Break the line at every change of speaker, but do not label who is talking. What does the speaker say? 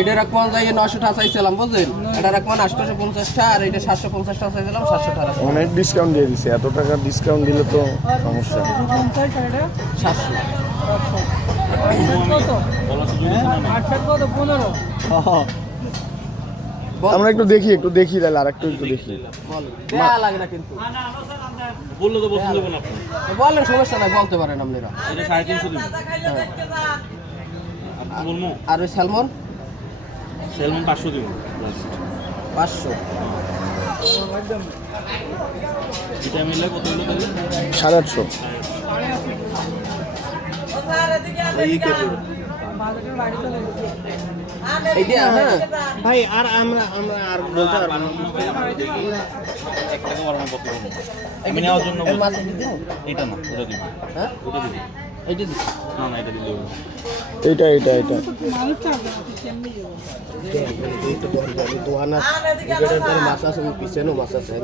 এটা
রাখমান যাই নশো টাকা চাইছিলাম বুঝলেন? এটা রাখমান আটশোশো পঞ্চাশটা আর এটা সাতশো পঞ্চাশ টাকা চাইছিলাম সাতশো টাকা
অনেক ডিসকাউন্ট দিয়ে দিছে এত টাকা ডিসকাউন্ট দিলে তো সমস্যা।
সাতশো
আচ্ছা
আমরা একটু দেখি একটু দেখি তাহলে আর একটু একটু দেখি।
বল। দেয়া লাগে না কিন্তু।
বলল তো পছন্দ করবেন আপনি
বলেন সমস্যা নাই বলতে পারেন আপনারা।
এটা সাড়ে তিনশো দিন
হ্যাঁ।
আপনি বলব
আর ওই স্যালমন?
সেলমন পাঁচশো দিব।
পাঁচশো।
এটা কত হলো
সাড়ে আটশো।
হ্যাঁ।
ভাই আর আমরা আমরা আর বলতে পারব না। আমি নেওয়ার জন্য
এটা দিবো?
না ওটা দিব।
হ্যাঁ?
ওটা দিব। না না এটা দিলে
এটা এটা
দোয়ানা মাছ আছে পিছনেও মাছ আছে